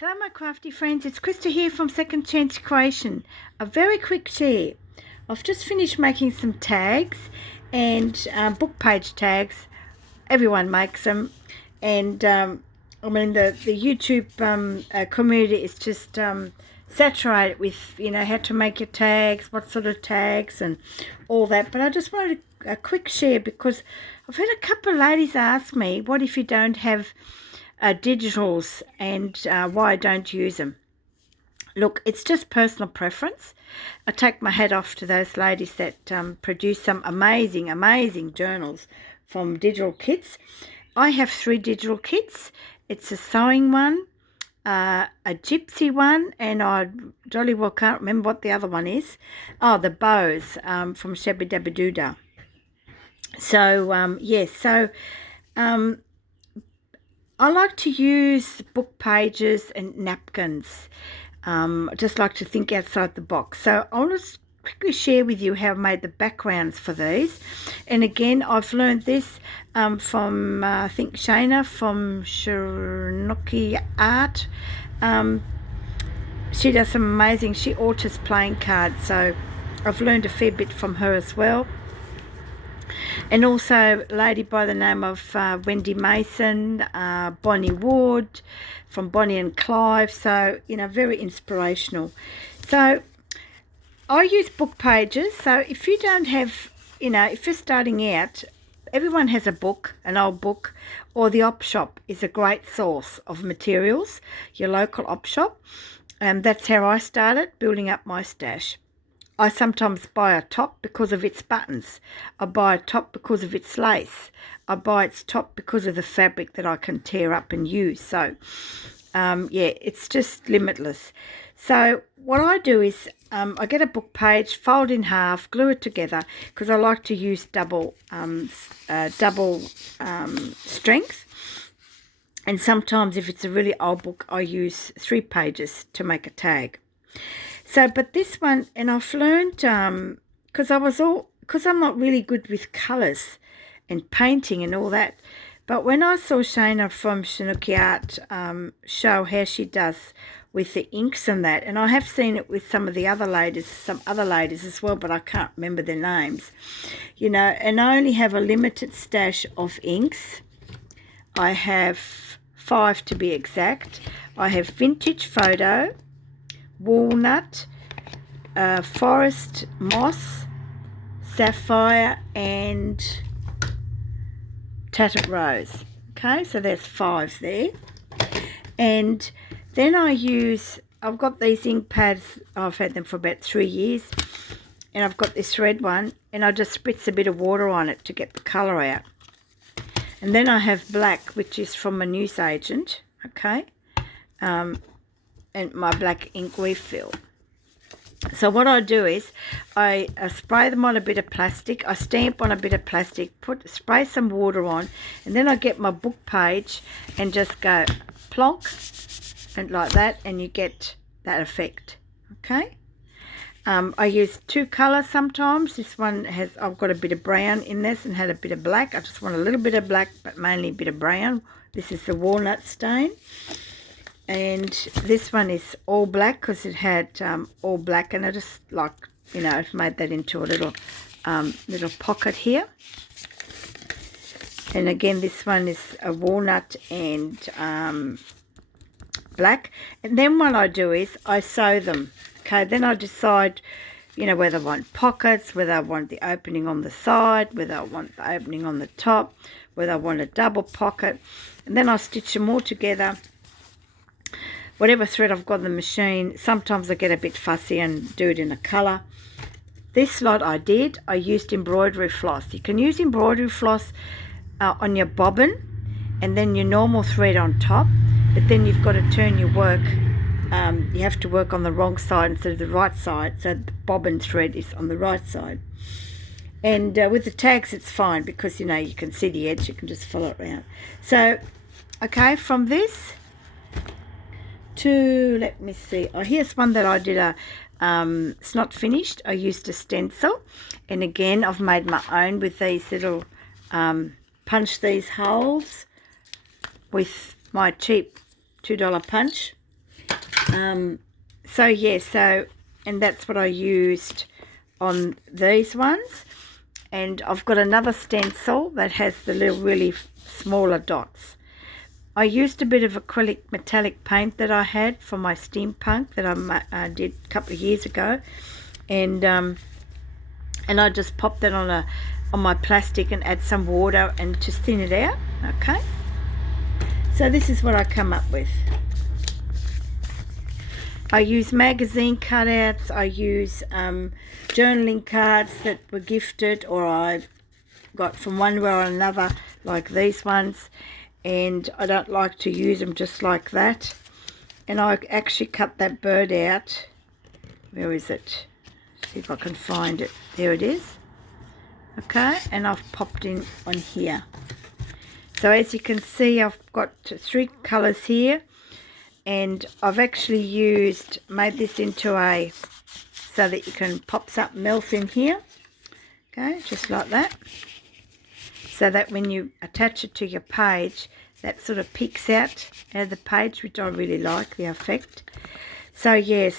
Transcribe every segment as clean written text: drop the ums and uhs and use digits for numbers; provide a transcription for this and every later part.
Hello my crafty friends, it's Krista here from Second Chance Creation. A very quick share. I've just finished making some tags and book page tags. Everyone makes them, and I mean the YouTube community is just saturated with how to make your tags, what sort of tags and all that. But I just wanted a quick share because I've had a couple of ladies ask me, what if you don't have digitals, and why I don't use them. Look, it's just personal preference. I take my hat off to those ladies that produce some amazing journals from digital kits. I have 3 digital kits. It's a sewing one, a gypsy one, and I jolly well can't remember what the other one is. Oh, the bows from ShabbydabbyDoodah. So yes, I like to use book pages and napkins. I just like to think outside the box. So I'll just quickly share with you how I made the backgrounds for these. And again, I've learned this from, I think, Shana from Shanouky Art. She does some amazing, she alters playing cards. So I've learned a fair bit from her as well. And also a lady by the name of Wendy Mason, Bonny Wood from Bonny and Clive. So, very inspirational. So I use book pages. So if you don't have, if you're starting out, everyone has a book, an old book, or the op shop is a great source of materials, your local op shop. And that's how I started building up my stash. I sometimes buy a top because of its buttons. I buy a top because of its lace. I buy its top because of the fabric that I can tear up and use. So, yeah, it's just limitless. So what I do is I get a book page, fold in half, glue it together, because I like to use double strength. And sometimes if it's a really old book, I use 3 pages to make a tag. So, but this one, and I've learned, because I'm not really good with colours and painting and all that, but when I saw Shana from Shanouky Art show how she does with the inks and that, and I have seen it with some other ladies as well, but I can't remember their names, and I only have a limited stash of inks. I have 5 to be exact. I have Vintage Photo, Walnut, Forest Moss, Sapphire, and Tattered Rose. Okay, so there's 5 there. And then I've got these ink pads, I've had them for about 3 years, and I've got this red one, and I just spritz a bit of water on it to get the colour out. And then I have black, which is from a newsagent, okay, and my black ink refill. So what I do is I spray them on a bit of plastic, I stamp on a bit of plastic, spray some water on, and then I get my book page and just go plonk and like that, and you get that effect. Okay, I use 2 colours sometimes. This one I've got a bit of brown in this and had a bit of black. I just want a little bit of black, but mainly a bit of brown. This is the walnut stain. And this one is all black because it had all black, and I just I've made that into a little pocket here. And again, this one is a walnut and black. And then what I do is I sew them. Okay, then I decide, whether I want pockets, whether I want the opening on the side, whether I want the opening on the top, whether I want a double pocket, and then I stitch them all together. Whatever thread I've got in the machine. Sometimes I get a bit fussy and do it in a colour. This lot I used embroidery floss. You can use embroidery floss on your bobbin and then your normal thread on top, but then you've got to turn your work. You have to work on the wrong side instead of the right side, so the bobbin thread is on the right side. And with the tags it's fine because you can see the edge, you can just follow it around. So, okay, from this to, let me see, here's one that I did it's not finished. I used a stencil, and again I've made my own with these little punch these holes with my cheap $2 punch. So yeah, and that's what I used on these ones. And I've got another stencil that has the little really smaller dots. I used a bit of acrylic metallic paint that I had for my steampunk that I did a couple of years ago, and I just popped that on my plastic and add some water and just thin it out. Okay, so this is what I come up with. I use magazine cutouts, I use journaling cards that were gifted or I got from one way or another, like these ones, and I don't like to use them just like that. And I actually cut that bird out. Where is it? See if I can find it. There it is. Okay, and I've popped in on here. So as you can see, I've got 3 colours here. And I've actually made this into so that you can pop something else in here. Okay, just like that. So that when you attach it to your page, that sort of peeks out of the page, which I really like, the effect. So yeah,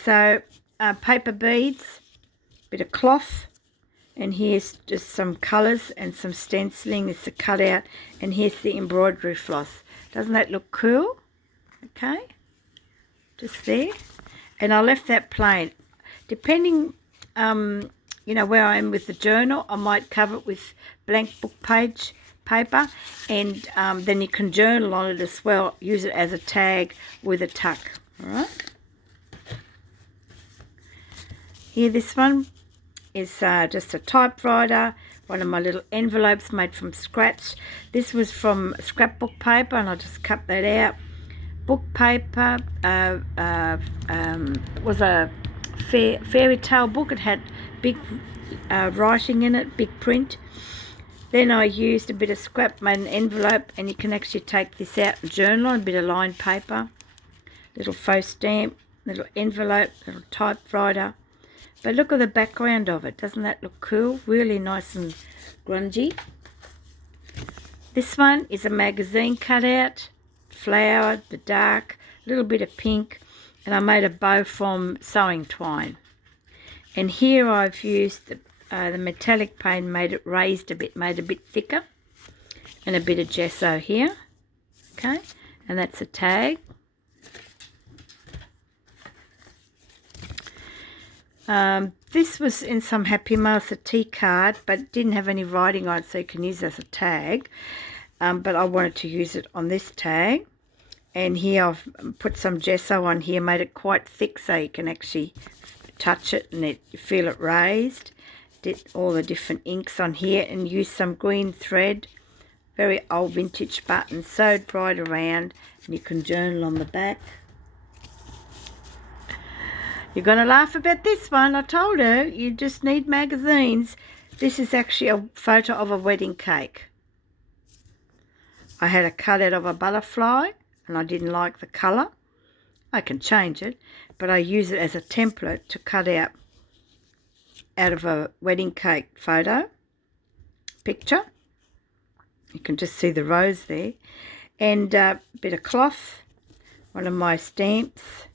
paper beads, bit of cloth, and here's just some colours and some stenciling. It's a cutout, and here's the embroidery floss. Doesn't that look cool? Okay. Just there, and I left that plain. Depending, you know, where I am with the journal, I might cover it with blank book page paper, and then you can journal on it as well. Use it as a tag with a tuck. All right. Here, this one is just a typewriter. One of my little envelopes made from scratch. This was from scrapbook paper, and I just cut that out. Book paper, was a fairy tale book. It had big writing in it, big print. Then I used a bit of scrap, made an envelope, and you can actually take this out and journal on a bit of lined paper. Little faux stamp, little envelope, little typewriter. But look at the background of it. Doesn't that look cool? Really nice and grungy. This one is a magazine cutout. Flower, the dark, a little bit of pink, and I made a bow from sewing twine. And here I've used the metallic paint, made it raised a bit, made it a bit thicker, and a bit of gesso here. Okay, and that's a tag. This was in some Happy Mails, a tea card, but didn't have any writing on it, so you can use it as a tag. But I wanted to use it on this tag. And here I've put some gesso on here, made it quite thick so you can actually touch it and you feel it raised. Did all the different inks on here and used some green thread, very old vintage button, sewed right around, and you can journal on the back. You're going to laugh about this one. I told her you just need magazines. This is actually a photo of a wedding cake. I had a cutout of a butterfly, and I didn't like the colour. I can change it, but I use it as a template to cut out of a wedding cake picture. You can just see the rose there. And a bit of cloth, one of my stamps,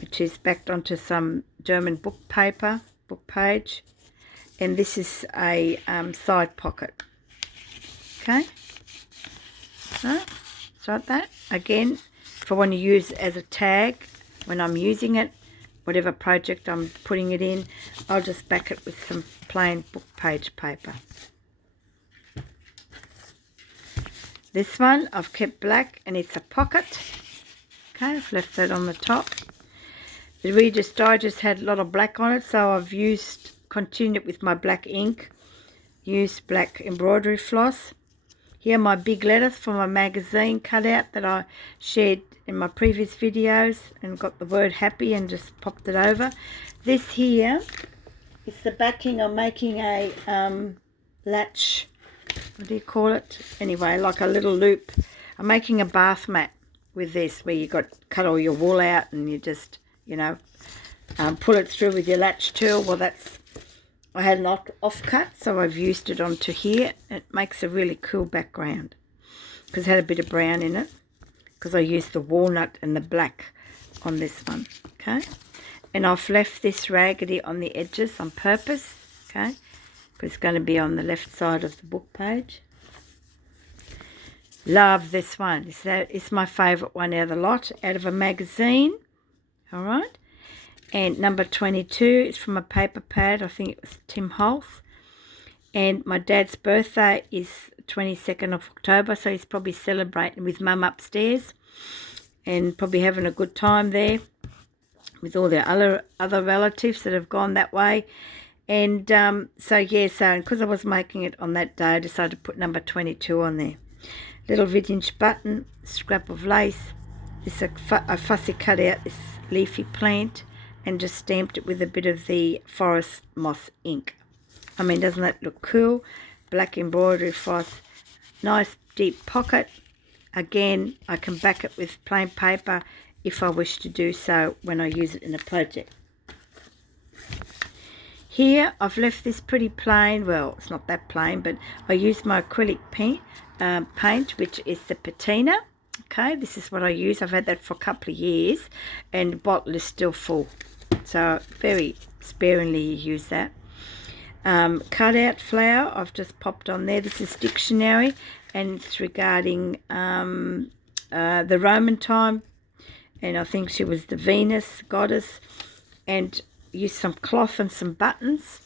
which is backed onto some German book page. And this is a side pocket. Okay. So, it's like that. Again, if I want to use it as a tag when I'm using it, whatever project I'm putting it in, I'll just back it with some plain book page paper. This one I've kept black and it's a pocket. Okay, I've left that on the top. The Reader's Digest had a lot of black on it, so I've continued it with my black ink, used black embroidery floss. Here are my big letters for my magazine cutout that I shared in my previous videos, and got the word happy and just popped it over. This here is the backing. I'm making a latch, what do you call it? Anyway, like a little loop. I'm making a bath mat with this, where you cut all your wool out and you just, you know, pull it through with your latch tool. Well, I had an offcut, so I've used it onto here. It makes a really cool background because it had a bit of brown in it, because I used the walnut and the black on this one, okay? And I've left this raggedy on the edges on purpose, okay? Because it's going to be on the left side of the book page. Love this one. It's my favourite one out of the lot, out of a magazine, all right? And number 22 is from a paper pad. I think it was Tim Holtz. And my dad's birthday is 22nd of October, so he's probably celebrating with Mum upstairs and probably having a good time there with all their other relatives that have gone that way. And so because I was making it on that day, I decided to put number 22 on there. Little vintage button, scrap of lace. This I fussy cut out this leafy plant and just stamped it with a bit of the forest moss ink. I mean, doesn't that look cool? Black embroidery floss, nice deep pocket. Again, I can back it with plain paper if I wish to do so when I use it in a project. Here, I've left this pretty plain. Well, it's not that plain, but I used my acrylic paint, which is the patina. Okay, this is what I use. I've had that for a couple of years, and the bottle is still full. So, very sparingly use that. Cut out flower, I've just popped on there. This is dictionary, and it's regarding the Roman time, and I think she was the Venus goddess, and used some cloth and some buttons.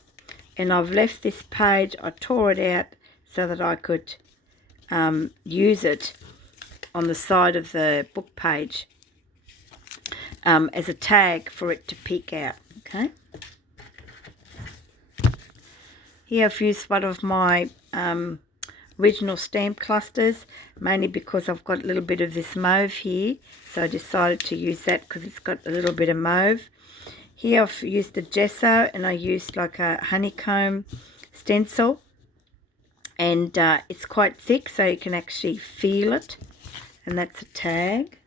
And I've left this page, I tore it out so that I could use it on the side of the book page as a tag for it to peek out, okay? Here I've used one of my original stamp clusters, mainly because I've got a little bit of this mauve here, so I decided to use that because it's got a little bit of mauve. Here I've used the gesso, and I used like a honeycomb stencil, and it's quite thick so you can actually feel it, and that's a tag.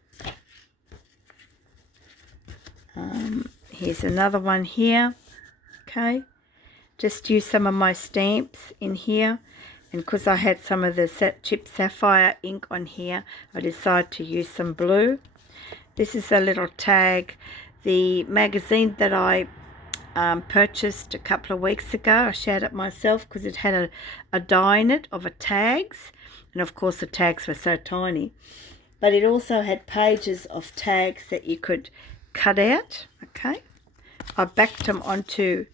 Here's another one here, okay? Just use some of my stamps in here, and because I had some of the chip sapphire ink on here, I decided to use some blue. This is a little tag. The magazine that I purchased a couple of weeks ago, I shared it myself because it had a die in it of tags, and of course the tags were so tiny, but it also had pages of tags that you could cut out, okay? I backed them onto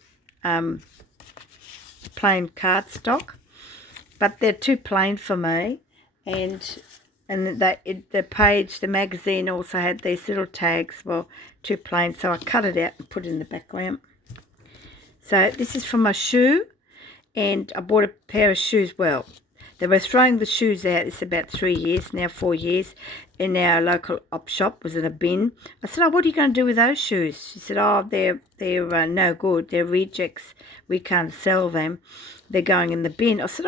plain cardstock, but they're too plain for me, and the magazine also had these little tags, well, too plain, so I cut it out and put it in the background. So this is from my shoe, and I bought a pair of shoes. Well, they were throwing the shoes out. It's about 3 years now, 4 years, in our local op shop, was in a bin. I said, oh, what are you going to do with those shoes? She said, oh, they're no good. They're rejects. We can't sell them. They're going in the bin. I said,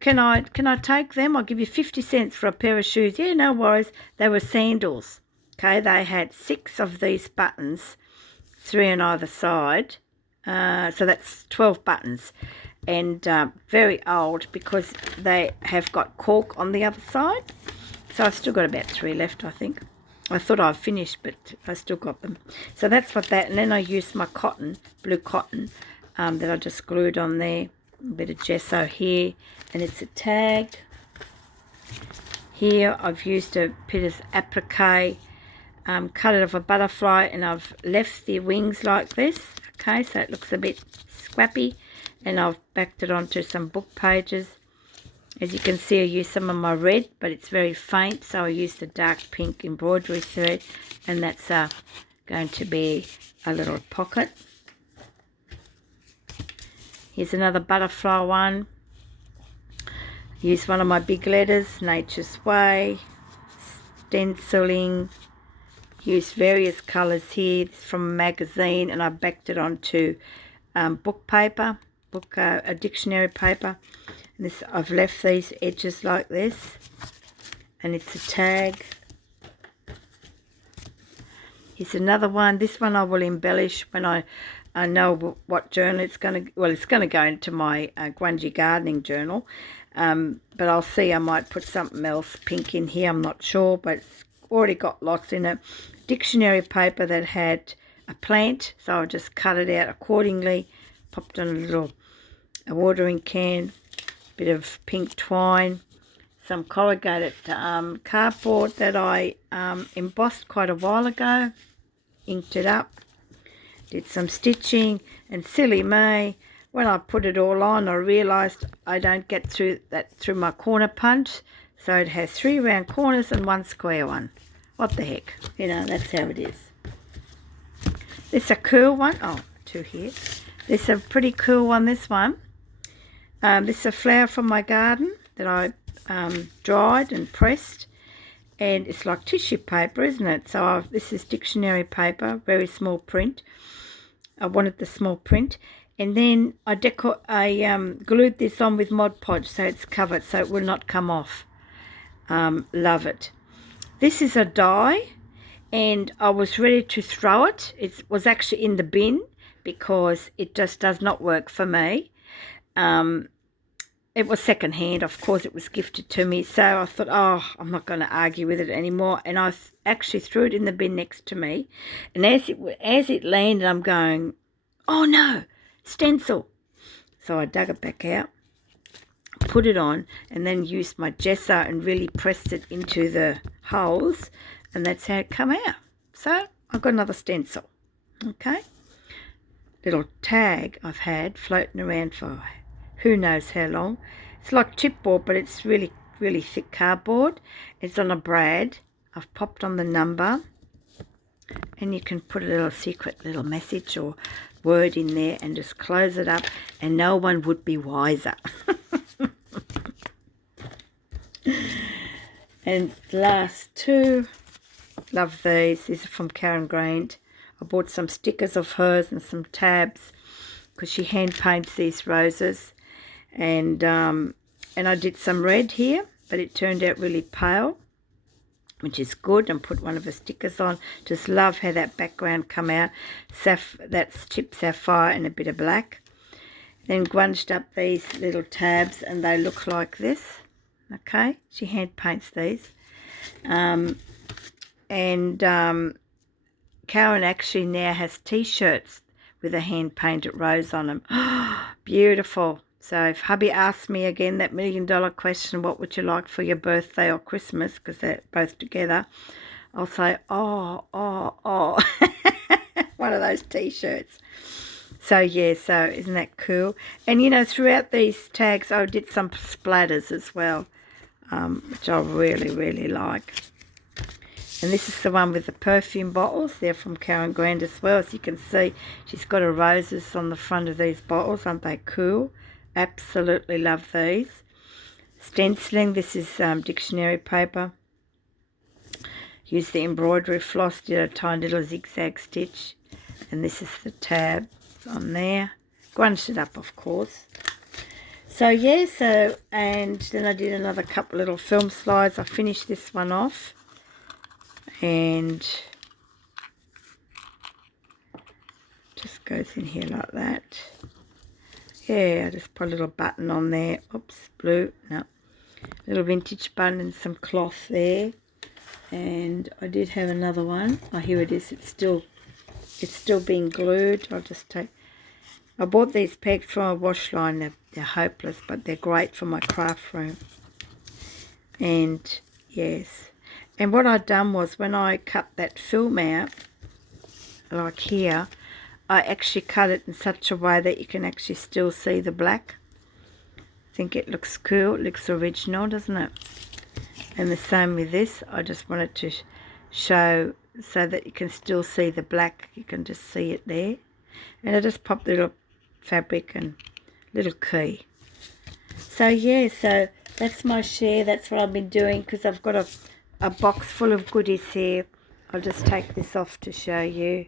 can I take them? I'll give you 50 cents for a pair of shoes. Yeah, no worries. They were sandals. Okay, they had 6 of these buttons, 3 on either side. So that's 12 buttons. And very old because they have got cork on the other side. So I've still got about 3 left, I think. I thought I'd finished, but I still got them. So that's what that, and then I used my cotton, blue cotton, that I just glued on there. A bit of gesso here, and it's a tag. Here I've used a bit of applique, cut it off a butterfly, and I've left the wings like this, okay, so it looks a bit scrappy, and I've backed it onto some book pages. As you can see, I used some of my red, but it's very faint, so I used the dark pink embroidery thread, and that's going to be a little pocket. Here's another butterfly one. Use one of my big letters, Nature's Way, stenciling. Use various colours here. This is from a magazine, and I backed it onto book paper, a dictionary paper. And this, I've left these edges like this, and it's a tag. Here's another one. This one I will embellish when I know what journal it's going to, well, it's going to go into my grungy gardening journal, but I'll see, I might put something else pink in here, I'm not sure, but it's already got lots in it. Dictionary paper that had a plant, so I just cut it out accordingly, popped on a watering can, bit of pink twine, some corrugated cardboard that I embossed quite a while ago, inked it up, did some stitching, and silly me, when I put it all on, I realised I don't get through my corner punch, so it has 3 round corners and 1 square one. What the heck, you know, that's how it is. This is a cool one. Oh, 2 here. This is a pretty cool one, this one. This is a flower from my garden that I dried and pressed, and it's like tissue paper, isn't it? So this is dictionary paper, very small print. I wanted the small print, and then I glued this on with Mod Podge so it's covered so it will not come off. Love it. This is a die, and I was ready to throw it. It was actually in the bin because it just does not work for me. It was second-hand, of course. It was gifted to me, so I thought, oh, I'm not going to argue with it anymore, and I actually threw it in the bin next to me, and as it landed, I'm going, oh no, stencil. So I dug it back out, put it on, and then used my gesso and really pressed it into the holes, and that's how it come out. So I've got another stencil. Okay, little tag I've had floating around for who knows how long. It's like chipboard, but it's really, really thick cardboard. It's on a brad. I've popped on the number, and you can put a little secret little message or word in there and just close it up, and no one would be wiser. And the last 2, love these. These are from Karen Grant. I bought some stickers of hers and some tabs because she hand paints these roses. And I did some red here, but it turned out really pale, which is good, and put one of the stickers on. Just love how that background come out. That's chipped sapphire and a bit of black. Then grunged up these little tabs, and they look like this. Okay, she hand paints these. Karen actually now has t-shirts with a hand painted rose on them. Beautiful. So if hubby asks me again that $1 million question, what would you like for your birthday or Christmas, because they're both together, I'll say, oh. One of those t-shirts. So yeah, so isn't that cool? And you know, throughout these tags I did some splatters as well, which I really, really like. And this is the one with the perfume bottles. They're from Karen Grant as well. As you can see, she's got her roses on the front of these bottles. Aren't they cool? Absolutely love these. Stenciling, this is dictionary paper. Use the embroidery floss, did a tiny little zigzag stitch. And this is the tab on there. Grunged it up, of course. So yeah, and then I did another couple little film slides. I finished this one off. And just goes in here like that. Yeah, I just put a little button on there. Oops, blue. No. Little vintage button and some cloth there. And I did have another one. Oh, here it is. It's still being glued. I bought these pegs from a wash line. They're hopeless, but they're great for my craft room. And yes. And what I'd done was, when I cut that film out, like here, I actually cut it in such a way that you can actually still see the black. I think it looks cool. It looks original, doesn't it? And the same with this. I just wanted to show so that you can still see the black. You can just see it there. And I just popped little fabric and little key. So yeah, so that's my share. That's what I've been doing, because I've got a box full of goodies here. I'll just take this off to show you.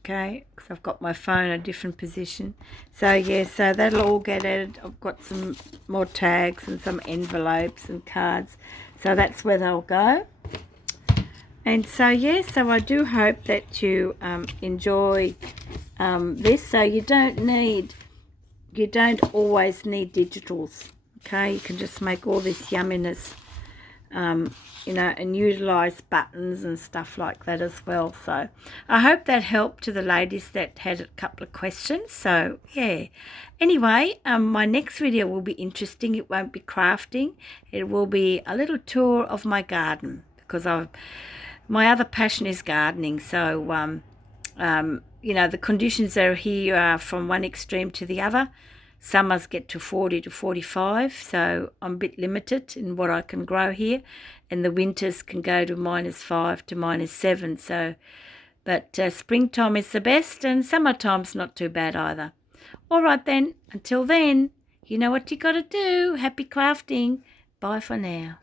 Okay, because I've got my phone in a different position. So yeah, so that'll all get added. I've got some more tags and some envelopes and cards. So that's where they'll go. And so yeah, so I do hope that you enjoy this. So you don't always need digitals. Okay, you can just make all this yumminess you know, and utilize buttons and stuff like that as well. So I hope that helped to the ladies that had a couple of questions. So yeah, anyway, my next video will be interesting. It won't be crafting, it will be a little tour of my garden, because my other passion is gardening. So you know, the conditions that are here are from one extreme to the other. Summers get to 40 to 45, so I'm a bit limited in what I can grow here, and the winters can go to -5 to -7. So, but springtime is the best, and summertime's not too bad either. All right then, until then, you know what you got to do. Happy crafting. Bye for now.